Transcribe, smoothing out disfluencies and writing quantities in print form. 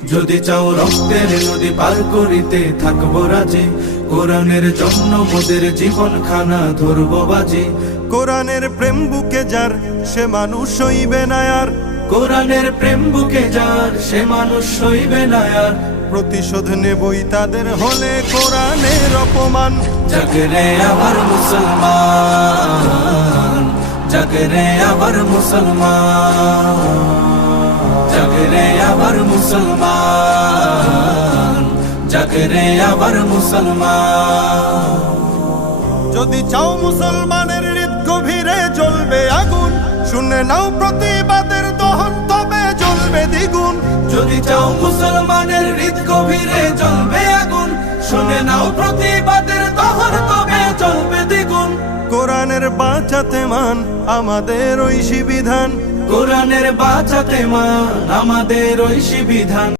যদি চাও রক্তের নদী পার করিতে থাকবো রাজি, কোরআনের জন্য মোদের জীবন খানা ধরবো বাজি। কোরআনের প্রেম বুকে যার সে মানুষ হইবে না আর, কোরআনের প্রেম বুকে যার সে মানুষ হইবে না আর। প্রতিশোধ নেবই তাদের হলে কোরআনের অপমান। জাগরে আবার মুসলমান, জাগরে আবার মুসলমান, জাগরে আবার মুসলমান, জাগরে আবার মুসলমান। যদি চাও মুসলমানের হৃদ গভীরে জ্বলবে আগুন, শুনে নাও প্রতিবাদের দহন তবে জ্বলবে দ্বিগুণ। যদি চাও মুসলমানের হৃদ গভীরে জ্বলবে আগুন, শুনে নাও প্রতিবাদের দহন তবে জ্বলবে দ্বিগুণ। কোরআনের বাঁচাতে মান আমাদের ঐশী বিধান, কোরআনের বাঁচাতে মান আমাদের ঐশী বিধান।